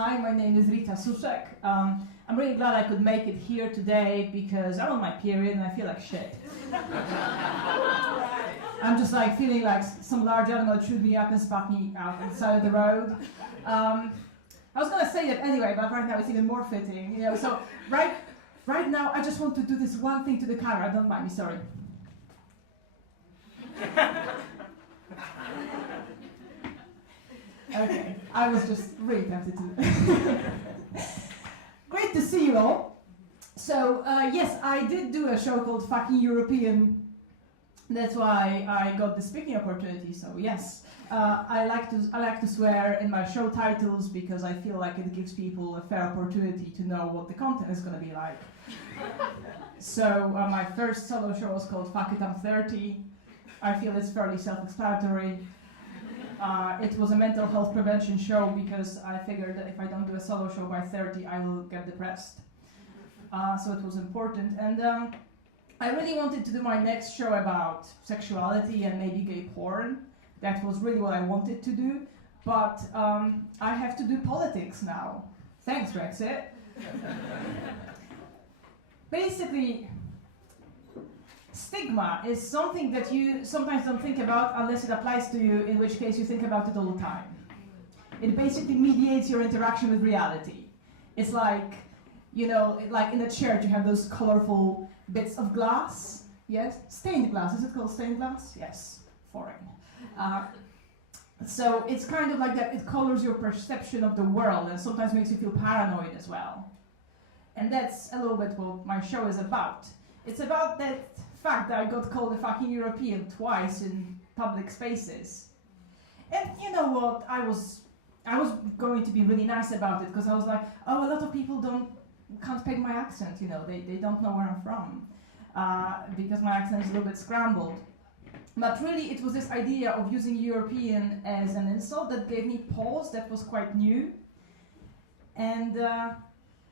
Hi, my name is Rita Suszek. I'm really glad I could make it here today because I'm on my period and I feel like shit. I'm just like feeling like some large animal chewed me up and spat me out on the side of the road. I was gonna say that anyway, but right now it's even more fitting, you know. So right now I just want to do this one thing to the camera. Don't mind me, sorry. Okay, I was just really tempted to. Great to see you all. So yes, I did do a show called Fucking European. That's why I got the speaking opportunity. So yes, I like to swear in my show titles because I feel like it gives people a fair opportunity to know what the content is going to be like. So my first solo show was called Fuck It, I'm 30. I feel it's fairly self-explanatory. It was a mental health prevention show because I figured that if I don't do a solo show by 30, I will get depressed. So it was important. And I really wanted to do my next show about sexuality and maybe gay porn. That was really what I wanted to do. But I have to do politics now. Thanks, Brexit. Basically, stigma is something that you sometimes don't think about unless it applies to you, in which case you think about it all the time. It basically mediates your interaction with reality. It's like, you know, like in a church you have those colorful bits of glass. Yes? Stained glass. Is it called stained glass? Yes. Foreign. So it's kind of like that. It colors your perception of the world and sometimes makes you feel paranoid as well. And that's a little bit what my show is about. It's about that fact that I got called a fucking European twice in public spaces. And you know what, I was going to be really nice about it because I was like, oh, a lot of people can't peg my accent, you know, they don't know where I'm from because my accent is a little bit scrambled. But really it was this idea of using European as an insult that gave me pause. That was quite new. And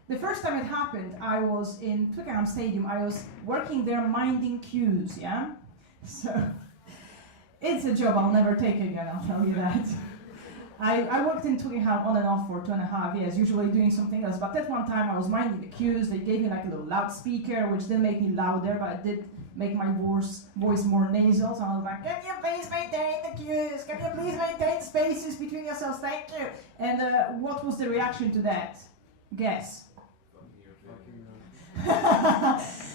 the first time it happened, I was in Twickenham Stadium. I was working there minding queues, yeah? So, it's a job I'll never take again, I'll tell you that. I worked in Twickenham on and off for 2.5 years, usually doing something else. But that one time I was minding the queues. They gave me like a little loudspeaker, which didn't make me louder, but it did make my voice more nasal. So I was like, can you please maintain the queues? Can you please maintain spaces between yourselves? Thank you. And what was the reaction to that? Guess.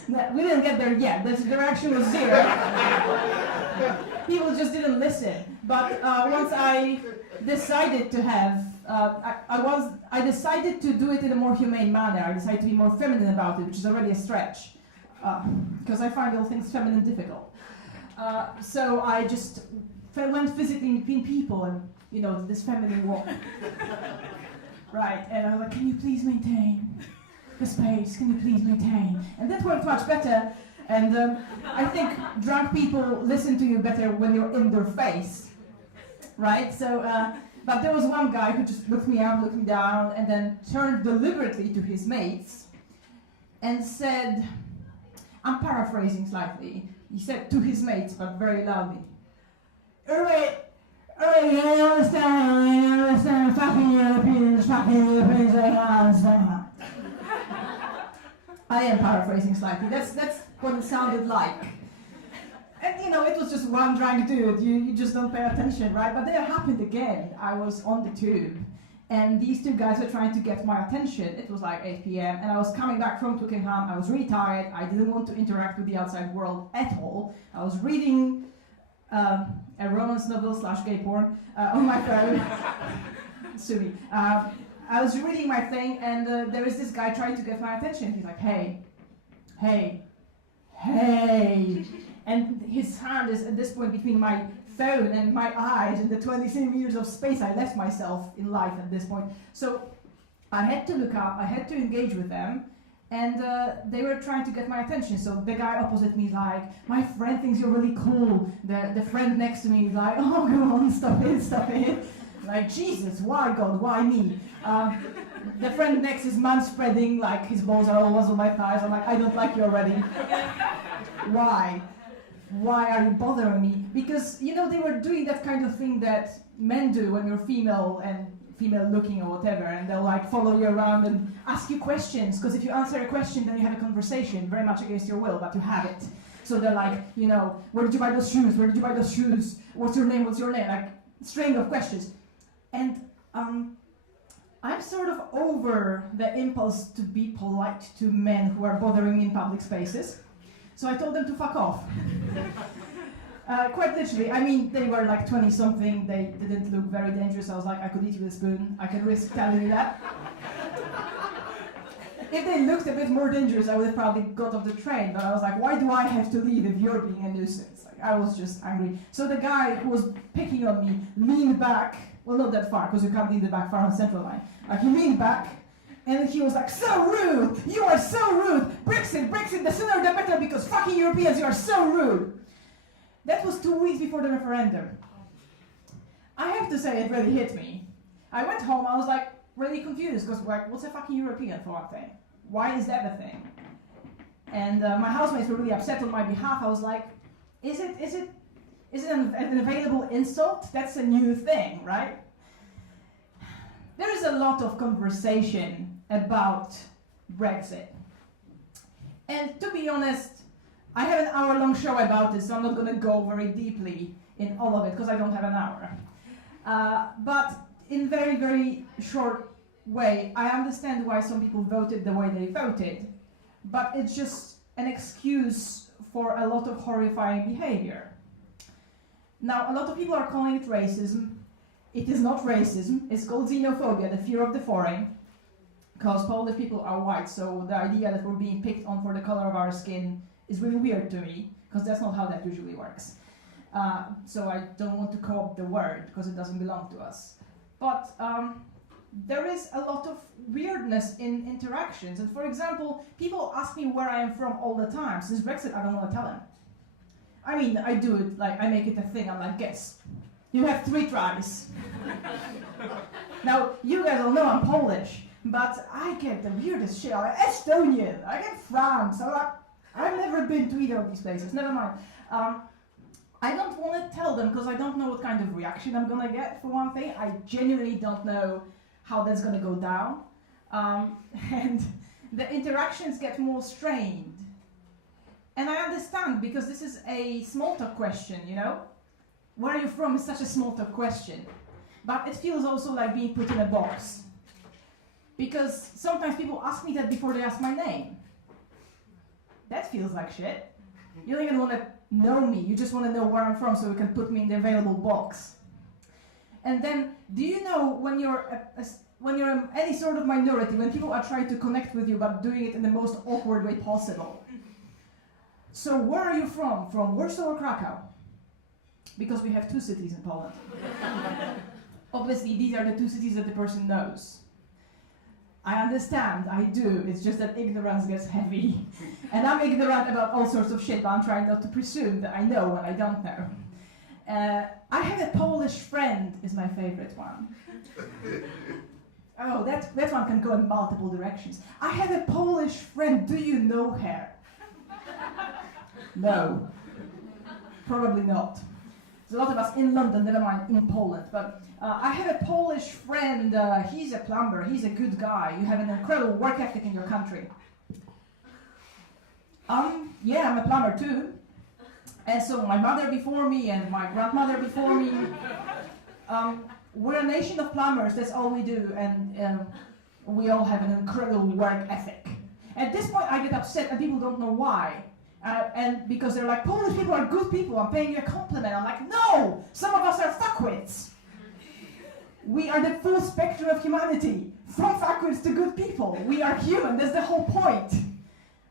No, we didn't get there yet. The reaction was zero. People just didn't listen. But once I decided to have, I decided to do it in a more humane manner. I decided to be more feminine about it, which is already a stretch, because I find all things feminine difficult. So I just went physically between people and, you know, this feminine walk. Right, and I was like, can you please maintain the space, can you please maintain? And that worked much better, and I think drunk people listen to you better when you're in their face, right? So, but there was one guy who just looked me up, looked me down, and then turned deliberately to his mates and said, I'm paraphrasing slightly, he said to his mates, but very loudly, alright, I understand, fucking Europeans, I understand. I am paraphrasing slightly. That's what it sounded like. And you know, it was just one drunk dude. You just don't pay attention, right? But then it happened again. I was on the tube, and these two guys were trying to get my attention. It was like 8 p.m. and I was coming back from Twickenham. I was really tired. I didn't want to interact with the outside world at all. I was reading a romance novel / gay porn on my phone. Sue me. I was reading my thing, and there was this guy trying to get my attention. He's like, hey, hey, hey. And his hand is at this point between my phone and my eyes and the 20 centimeters of space I left myself in life at this point. So I had to look up, I had to engage with them, and they were trying to get my attention. So the guy opposite me is like, my friend thinks you're really cool. The friend next to me is like, oh, come on, stop it, stop it. Like, Jesus, why God, why me? The friend next is man-spreading, like his balls are always on my thighs. I'm like, I don't like you already. Why? Why are you bothering me? Because, you know, they were doing that kind of thing that men do when you're female and female looking or whatever, and they'll like follow you around and ask you questions, because if you answer a question, then you have a conversation, very much against your will, but you have it. So they're like, you know, where did you buy those shoes? Where did you buy those shoes? What's your name? What's your name? Like, string of questions. And I'm sort of over the impulse to be polite to men who are bothering me in public spaces. So I told them to fuck off. Quite literally. I mean, they were like 20-something. They didn't look very dangerous. I was like, I could eat you with a spoon. I can risk telling you that. If they looked a bit more dangerous, I would have probably got off the train. But I was like, why do I have to leave if you're being a nuisance? Like, I was just angry. So the guy who was picking on me leaned back. Well, not that far, because you can't lean the back far on Central Line. He leaned back, and he was like, so rude! You are so rude! Brexit, Brexit, the sooner the better, because fucking Europeans, you are so rude! That was 2 weeks before the referendum. I have to say, it really hit me. I went home, I was like, really confused, because like, what's a fucking European for one thing? Why is that a thing? And my housemates were really upset on my behalf. I was like, is it an available insult? That's a new thing, right? There is a lot of conversation about Brexit. And to be honest, I have an hour-long show about this, so I'm not going to go very deeply in all of it, because I don't have an hour. But in very, very short way, I understand why some people voted the way they voted, but it's just an excuse for a lot of horrifying behavior. Now, a lot of people are calling it racism. It is not racism. It's called xenophobia, the fear of the foreign, because Polish people are white, so the idea that we're being picked on for the color of our skin is really weird to me, because that's not how that usually works. So I don't want to co-opt the word, because it doesn't belong to us. But there is a lot of weirdness in interactions. And for example, people ask me where I am from all the time. Since Brexit, I don't want to tell them. I mean, I do it, like, I make it a thing. I'm like, guess. You have 3 tries. Now, you guys all know I'm Polish, but I get the weirdest shit. I'm like, Estonian, I get France. I've never been to either of these places, never mind. I don't want to tell them because I don't know what kind of reaction I'm going to get, for one thing. I genuinely don't know how that's going to go down. And the interactions get more strained. And I understand, because this is a small talk question, you know? Where are you from is such a small talk question. But it feels also like being put in a box. Because sometimes people ask me that before they ask my name. That feels like shit. You don't even want to know me, you just want to know where I'm from so you can put me in the available box. And then, do you know when you're any sort of minority, when people are trying to connect with you but doing it in the most awkward way possible? So where are you from? From Warsaw or Krakow? Because we have 2 cities in Poland. Obviously, these are the 2 cities that the person knows. I understand, I do, it's just that ignorance gets heavy. And I'm ignorant about all sorts of shit, but I'm trying not to presume that I know when I don't know. I have a Polish friend, is my favorite one. Oh, that one can go in multiple directions. I have a Polish friend, do you know her? No. Probably not. There's a lot of us in London, never mind in Poland, but I have a Polish friend, he's a plumber, he's a good guy, you have an incredible work ethic in your country. Yeah, I'm a plumber too. And so my mother before me and my grandmother before me, we're a nation of plumbers, that's all we do, and we all have an incredible work ethic. At this point I get upset and people don't know why. And because they're like, Polish people are good people, I'm paying you a compliment. I'm like, no! Some of us are fuckwits! We are the full spectrum of humanity, from fuckwits to good people. We are human, that's the whole point.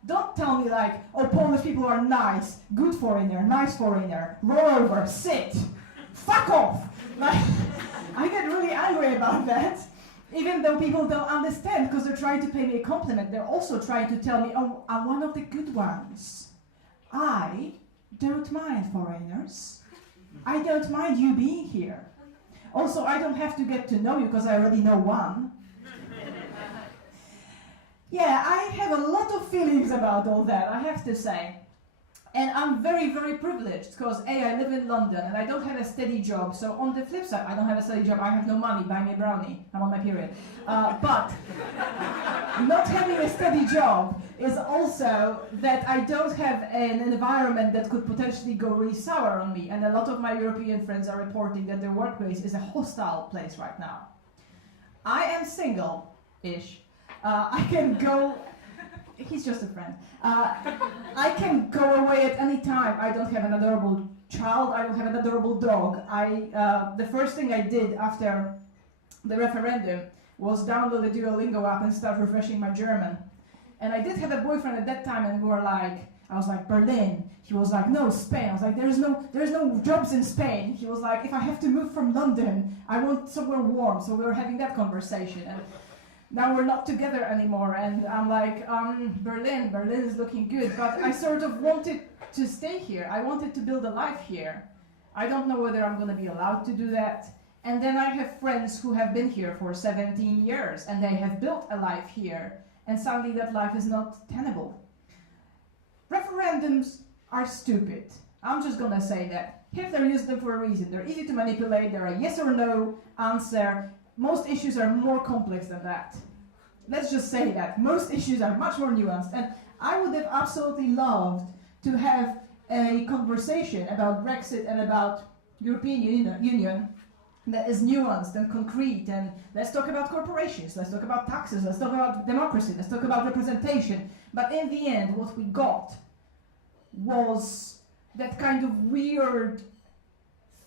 Don't tell me like, oh, Polish people are nice, good foreigner, nice foreigner, roll over, sit, fuck off! Like, I get really angry about that, even though people don't understand, because they're trying to pay me a compliment. They're also trying to tell me, oh, I'm one of the good ones. I don't mind foreigners. I don't mind you being here. Also, I don't have to get to know you because I already know one. Yeah, I have a lot of feelings about all that, I have to say. And I'm very, very privileged because A, I live in London and I don't have a steady job. So on the flip side, I don't have a steady job, I have no money, buy me a brownie, I'm on my period. But not having a steady job is also that I don't have an environment that could potentially go really sour on me. And a lot of my European friends are reporting that their workplace is a hostile place right now. I am single-ish. I can go... He's just a friend. I can go away at any time. I don't have an adorable child. I don't have an adorable dog. The first thing I did after the referendum was download the Duolingo app and start refreshing my German. And I did have a boyfriend at that time, and I was like, Berlin. He was like, no, Spain. I was like, there's no jobs in Spain. He was like, if I have to move from London, I want somewhere warm. So we were having that conversation. And now we're not together anymore, and I'm like, Berlin is looking good, but I sort of wanted to stay here. I wanted to build a life here. I don't know whether I'm going to be allowed to do that. And then I have friends who have been here for 17 years, and they have built a life here, and suddenly that life is not tenable. Referendums are stupid. I'm just going to say that. Hitler used them for a reason. They're easy to manipulate. They're a yes or no answer. Most issues are more complex than that. Let's just say that. Most issues are much more nuanced. And I would have absolutely loved to have a conversation about Brexit and about European Union that is nuanced and concrete. And let's talk about corporations. Let's talk about taxes. Let's talk about democracy. Let's talk about representation. But in the end, what we got was that kind of weird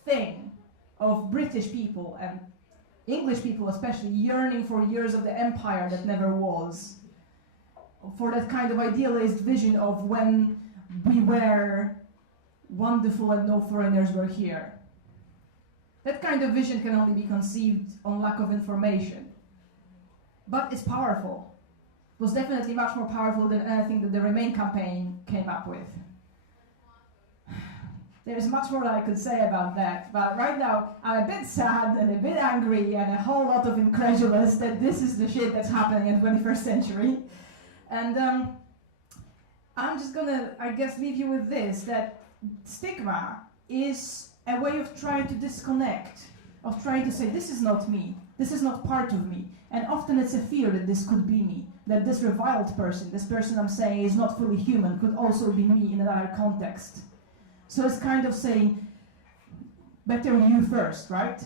thing of British people and English people especially yearning for years of the empire that never was, for that kind of idealized vision of when we were wonderful and no foreigners were here. That kind of vision can only be conceived on lack of information, but it's powerful. It was definitely much more powerful than anything that the Remain campaign came up with. There's much more that I could say about that, but right now I'm a bit sad and a bit angry and a whole lot of incredulous that this is the shit that's happening in the 21st century. And I'm just gonna, I guess, leave you with this, that stigma is a way of trying to disconnect, of trying to say, this is not me, this is not part of me. And often it's a fear that this could be me, that this reviled person, this person I'm saying is not fully human, could also be me in another context. So it's kind of saying, better you first, right?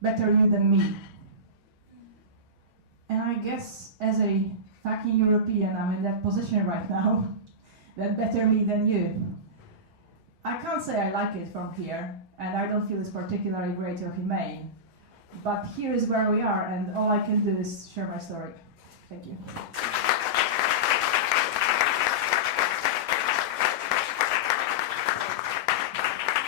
Better you than me. And I guess as a fucking European, I'm in that position right now, that better me than you. I can't say I like it from here, and I don't feel it's particularly great or humane. But here is where we are, and all I can do is share my story. Thank you.